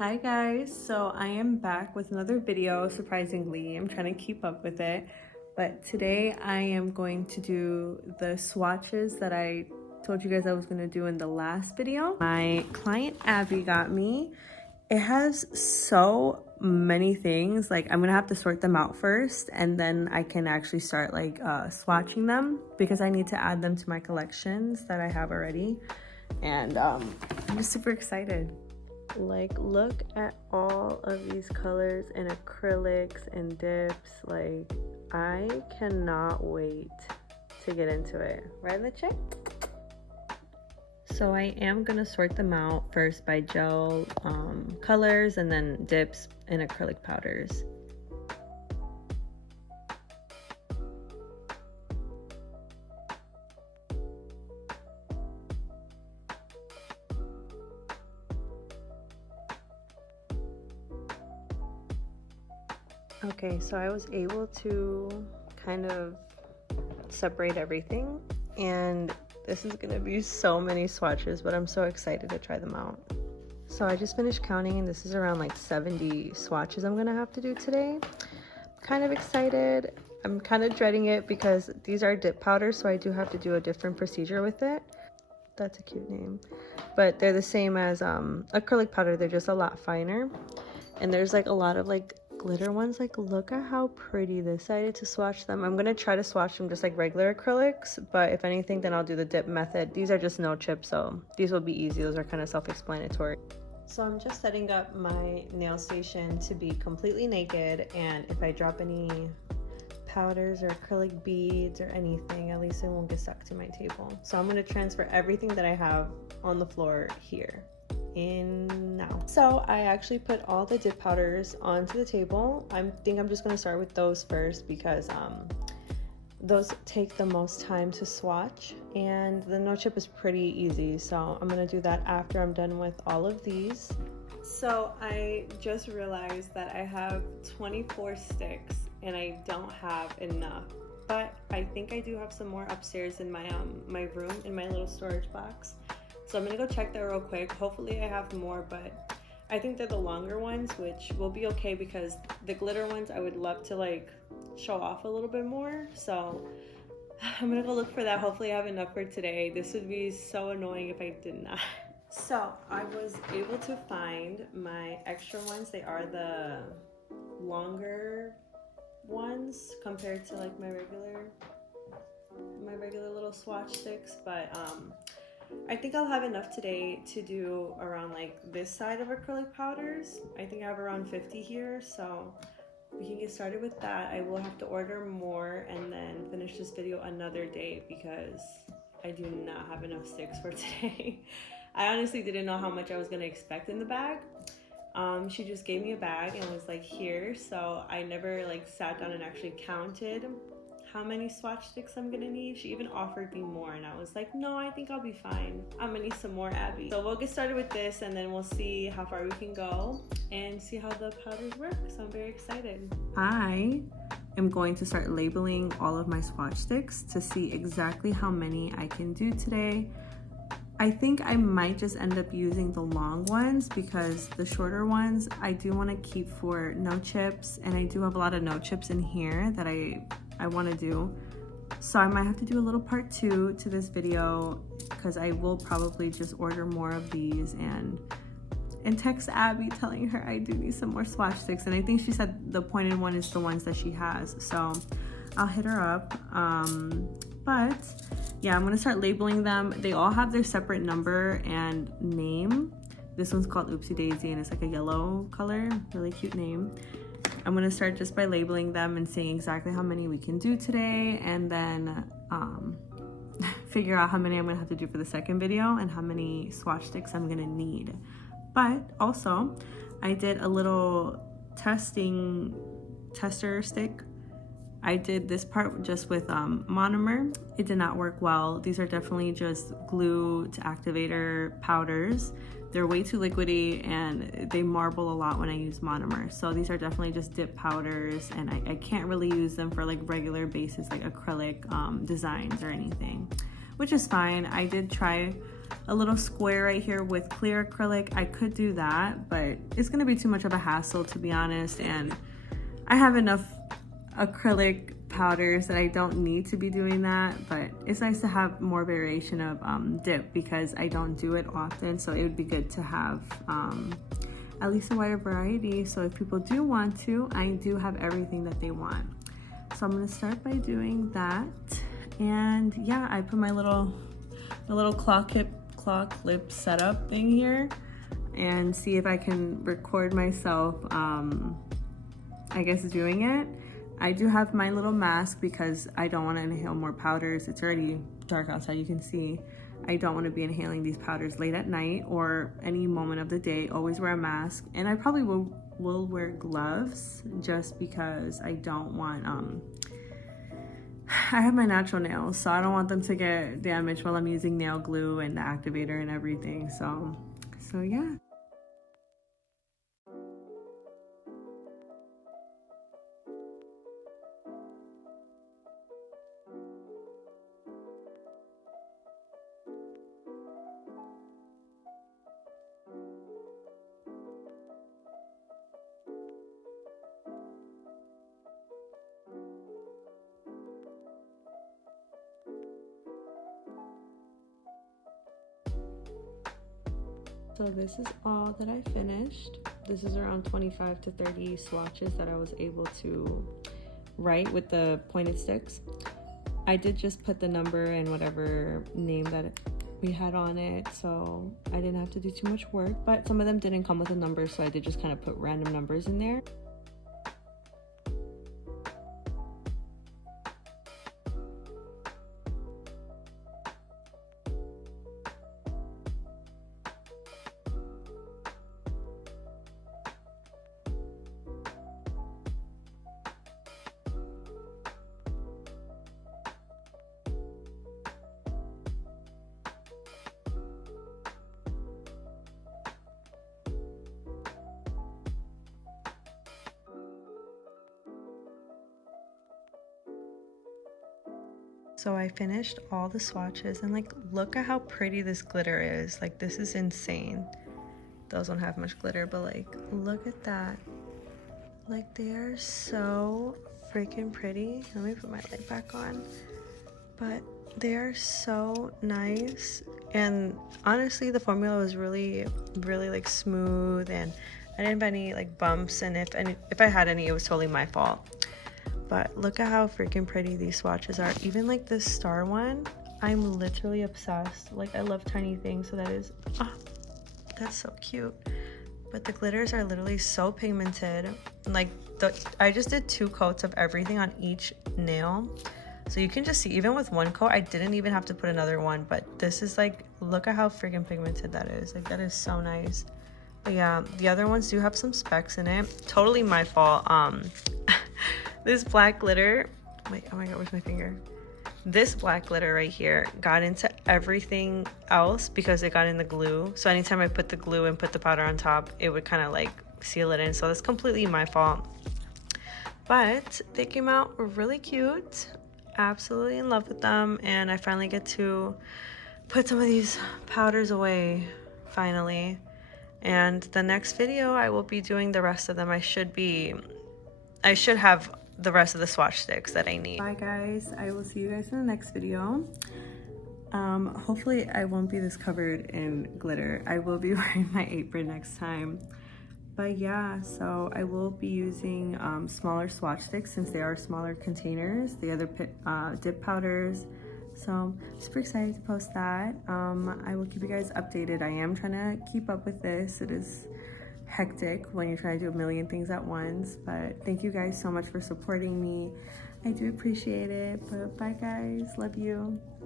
Hi guys, so I am back with another video. Surprisingly, I'm trying to keep up with it, but today I am going to do the swatches that I told you guys I was going to do in the last video. My client Abby got me. It has so many things, like I'm gonna have to sort them out first and then I can actually start like swatching them because I need to add them to my collections that I have already, and I'm just super excited. Like, look at all of these colors and acrylics and dips. Like, I cannot wait to get into it. Right, Leche? So I am gonna sort them out first by gel colors and then dips and acrylic powders. Okay, so I was able to kind of separate everything, and this is gonna be so many swatches, but I'm so excited to try them out. So I just finished counting and this is around like 70 swatches I'm gonna have to do today. I'm kind of excited. I'm kind of dreading it because these are dip powders, so I do have to do a different procedure with it. That's a cute name. But they're the same as acrylic powder, they're just a lot finer. And there's like a lot of like glitter ones. Like, look at how pretty this. I decided to swatch them. I'm gonna try to swatch them just like regular acrylics, but if anything, then I'll do the dip method. These are just no chips, so these will be easy. Those are kind of self-explanatory. So I'm just setting up my nail station to be completely naked, and if I drop any powders or acrylic beads or anything, at least it won't get stuck to my table. So I'm going to transfer everything that I have on the floor here in now. So I actually put all the dip powders onto the table. I think I'm just going to start with those first because those take the most time to swatch, and the no chip is pretty easy, so I'm going to do that after I'm done with all of these. So I just realized that I have 24 sticks and I don't have enough, but I think I do have some more upstairs in my my room, in my little storage box. So I'm gonna go check that real quick. Hopefully I have more, but I think they're the longer ones, which will be okay because the glitter ones I would love to like show off a little bit more. So I'm gonna go look for that. Hopefully I have enough for today. This would be so annoying if I did not. So I was able to find my extra ones. They are the longer ones compared to like my regular little swatch sticks, but I think I'll have enough today to do around like this side of acrylic powders. I think I have around 50 here, so we can get started with that. I will have to order more and then finish this video another day because I do not have enough sticks for today. I honestly didn't know how much I was gonna expect in the bag. She just gave me a bag and was like, here, so I never like sat down and actually counted how many swatch sticks I'm gonna need. She even offered me more and I was like, no, I think I'll be fine. I'm gonna need some more, Abby. So we'll get started with this and then we'll see how far we can go and see how the powders work. So I'm very excited. I am going to start labeling all of my swatch sticks to see exactly how many I can do today. I think I might just end up using the long ones because the shorter ones I do want to keep for no chips, and I do have a lot of no chips in here that I want to do. So I might have to do a little part 2 to this video because I will probably just order more of these and text Abby telling her I do need some more swatch sticks, and I think she said the pointed one is the ones that she has, so I'll hit her up. But yeah, I'm gonna start labeling them. They all have their separate number and name. This one's called Oopsie Daisy and it's like a yellow color, really cute name. I'm gonna start just by labeling them and seeing exactly how many we can do today, and then figure out how many I'm gonna have to do for the second video and how many swatch sticks I'm gonna need. But also, I did a little tester stick. I did this part just with monomer. It did not work well. These are definitely just glue to activator powders. They're way too liquidy and they marble a lot when I use monomer. So these are definitely just dip powders, and I can't really use them for like regular bases like acrylic designs or anything, which is fine. I did try a little square right here with clear acrylic. I could do that, but it's gonna be too much of a hassle, to be honest, and I have enough acrylic powders that I don't need to be doing that. But it's nice to have more variation of dip because I don't do it often, so it would be good to have at least a wider variety. So if people do want to, I do have everything that they want. So I'm gonna start by doing that. And yeah, I put my little claw clip setup thing here and see if I can record myself I guess doing it. I do have my little mask because I don't want to inhale more powders. It's already dark outside, you can see. I don't want to be inhaling these powders late at night or any moment of the day. Always wear a mask, and I probably will wear gloves just because I don't want I have my natural nails, so I don't want them to get damaged while I'm using nail glue and the activator and everything. So yeah. So this is all that I finished. This is around 25 to 30 swatches that I was able to write with the pointed sticks. I did just put the number and whatever name that we had on it, so I didn't have to do too much work, but some of them didn't come with a number, so I did just kind of put random numbers in there. So I finished all the swatches, and like, look at how pretty this glitter is. Like, this is insane. Those don't have much glitter, but like, look at that. Like, they are so freaking pretty. Let me put my light back on. But they are so nice, and honestly the formula was really like smooth, and I didn't have any like bumps, and if I had any, it was totally my fault. But look at how freaking pretty these swatches are. Even like this star one, I'm literally obsessed. Like, I love tiny things, so that is, that's so cute. But the glitters are literally so pigmented. Like, I just did 2 coats of everything on each nail, so you can just see, even with 1 coat, I didn't even have to put another one. But this is like, look at how freaking pigmented that is. Like, that is so nice. But yeah, the other ones do have some specks in it. Totally my fault. This black glitter, wait, oh my god, where's my finger? This black glitter right here got into everything else because it got in the glue. So anytime I put the glue and put the powder on top, it would kind of like seal it in. So that's completely my fault. But they came out really cute. Absolutely in love with them. And I finally get to put some of these powders away, finally. And the next video, I will be doing the rest of them. I should have the rest of the swatch sticks that I need. Bye guys, I will see you guys in the next video. Hopefully I won't be this covered in glitter. I will be wearing my apron next time. But yeah, so I will be using smaller swatch sticks since they are smaller containers, the other dip powders. So I'm super excited to post that. I will keep you guys updated. I am trying to keep up with this. It is hectic when you're trying to do a million things at once, but thank you guys so much for supporting me. I do appreciate it. But bye guys, love you.